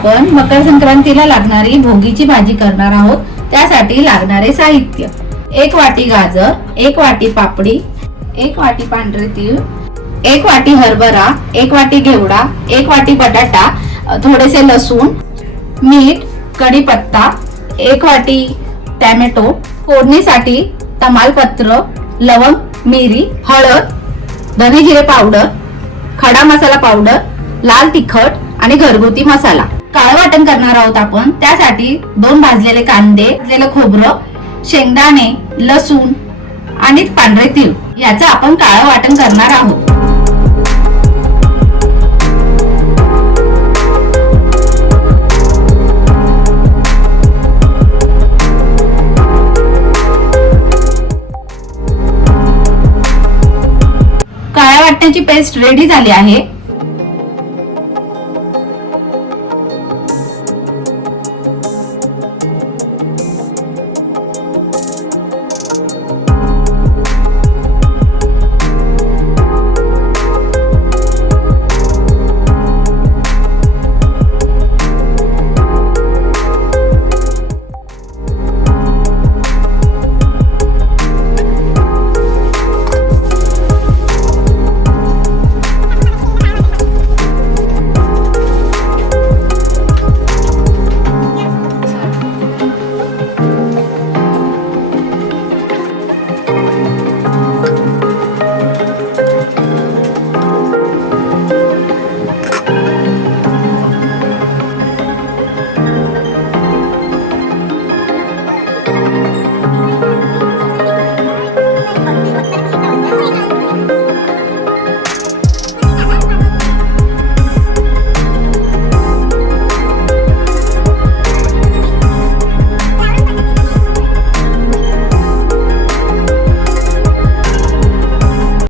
आपण मकर संक्रांतीला लागणारी भोगीची भाजी करणार आहोत। त्यासाठी लागणारे साहित्य: 1 वाटी गाजर, 1 वाटी पापडी, 1 वाटी पांढरे तीळ, 1 वाटी हरभरा, 1 वाटी घेवडा, 1 वाटी बटाटा, थोडेसे लसूण, मीठ, कढीपत्ता, 1 वाटी टोमॅटो, फोडणीसाठी तमालपत्र, लवंग, मिरी, हळद, धने जिरे पावडर, खडा मसाला पावडर, लाल तिखट आणि घरगुती मसाला। काळं वाटण करणार आहोत आपण। त्यासाठी 2 भाजलेले कांदे, भाजलेलं खोबरं, शेंगदाणे, लसूण आणि पांढरे तीळ याचं आपण काळं वाटण करणार आहोत। काळ्या वाटण्याची पेस्ट रेडी झाली आहे।